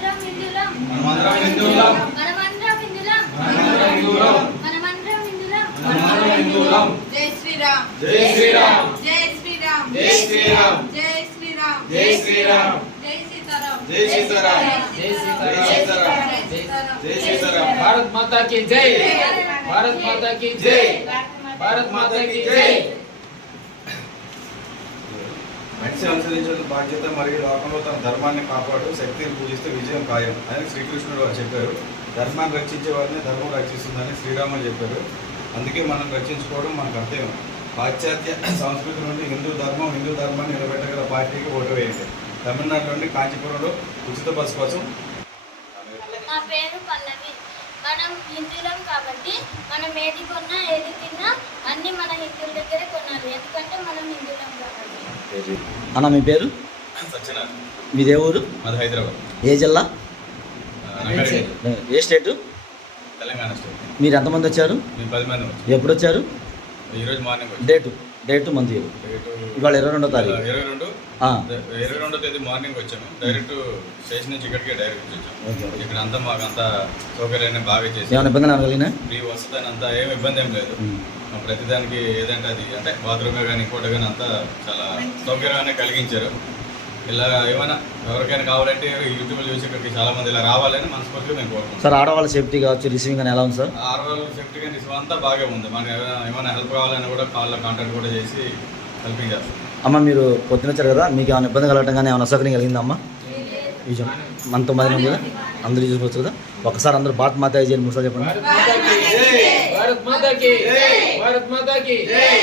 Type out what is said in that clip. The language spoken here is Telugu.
జై శ్రీరామ్ జై శ్రీరామ్ జై శ్రీరామ్ జై శ్రీరామ్ జై శ్రీరామ్ జై శ్రీరామ్ జై సీతారాం జై సీతారాం జై సీతారాం జై సీతారాం జై సీతారాం भारत माता की जय भारत माता की जय भारत माता की जय మనిషి అనుసరించిన బాధ్యత మరియు లోకంలో తన ధర్మాన్ని కాపాడు శక్తిని పూజిస్తే విజయం ఖాయం అని శ్రీకృష్ణుడు వారు చెప్పారు. ధర్మాన్ని రక్షించే వారిని ధర్మం రక్షిస్తుందని శ్రీరాములు చెప్పారు. అందుకే మనం రక్షించుకోవడం మన కర్తవ్యం. పాశ్చాత్య సంస్కృతి నుండి హిందూ ధర్మాన్ని నిలబెట్టగల పార్టీకి ఓటు వేయండి. తమిళనాడులోని కాంచీపురంలో ఉచిత బస్సు కోసం. నా పేరు పల్లవి. మనం హిందువులం కాబట్టి మనం ఏది కొన్నా ఏది తిన్నా అన్ని మన హిందువుల దగ్గరే కొనాలి, ఎందుకంటే మనం హిందువులం కాబట్టి. అన్న మీ పేరు? సత్యనారాయణ. మీదే ఊరు? మాది హైదరాబాద్. ఏ జిల్లా? ఏ స్టేటు? తెలంగాణ స్టేట్. మీరు ఎంతమంది వచ్చారు? మేము 10 మంది వచ్చాము. ఎప్పుడు వచ్చారు? ఈరోజు మార్నింగ్ డేటు మంత్ ఇవాళ 22వ తారీఖు. 22వ తేదీ మార్నింగ్ వచ్చాము. డైరెక్ట్ స్టేషన్ నుంచి ఇక్కడికే డైరెక్ట్ వచ్చాము. ఇక్కడ అంతా మాకు అంతా సౌకర్యాన్ని బాగా చేసి ఏమైనా ఇబ్బంది అనగలిగినా ఫ్రీ వస్తుందని అంతా ఏమి ఇబ్బంది ఏం లేదు. ప్రతిదానికి ఏదంటే అది అంటే బాత్రూమ్ కానీ ఇంకోటి కానీ అంతా చాలా సౌకర్యాన్ని కలిగించారు. ఇలా ఏమైనా ఎవరికైనా కావాలంటే యూట్యూబ్లో చూసి ఇక్కడికి చాలా మంది ఇలా రావాలని మనస్ఫూర్తిగా మేము కోరుకుంటాం. సార్ ఆడవాళ్ళ సేఫ్టీ కావచ్చు, రిసీవింగ్ అని ఎలా ఉంది సార్? ఆడవాళ్ళ సేఫ్టీ కానీ రిసీవ్ అంతా బాగా ఉంది. మనకి ఏమైనా హెల్ప్ కావాలని కూడా కాల్లో కాంటాక్ట్ కూడా చేసి హెల్పింగ్ చేస్తాం. అమ్మ మీరు పొద్దున వచ్చారు కదా, మీకు ఏమైనా ఇబ్బంది కలగటం కానీ ఏమైనా అసౌకర్యం కలిగిందా అమ్మ? మనతో మంది ఉంది కదా, అందరూ చూసుకోవచ్చు కదా. ఒకసారి అందరూ భారత్ మాతా జై 3 సార్లు చెప్పండి. भारत माता की जय भारत माता की जय।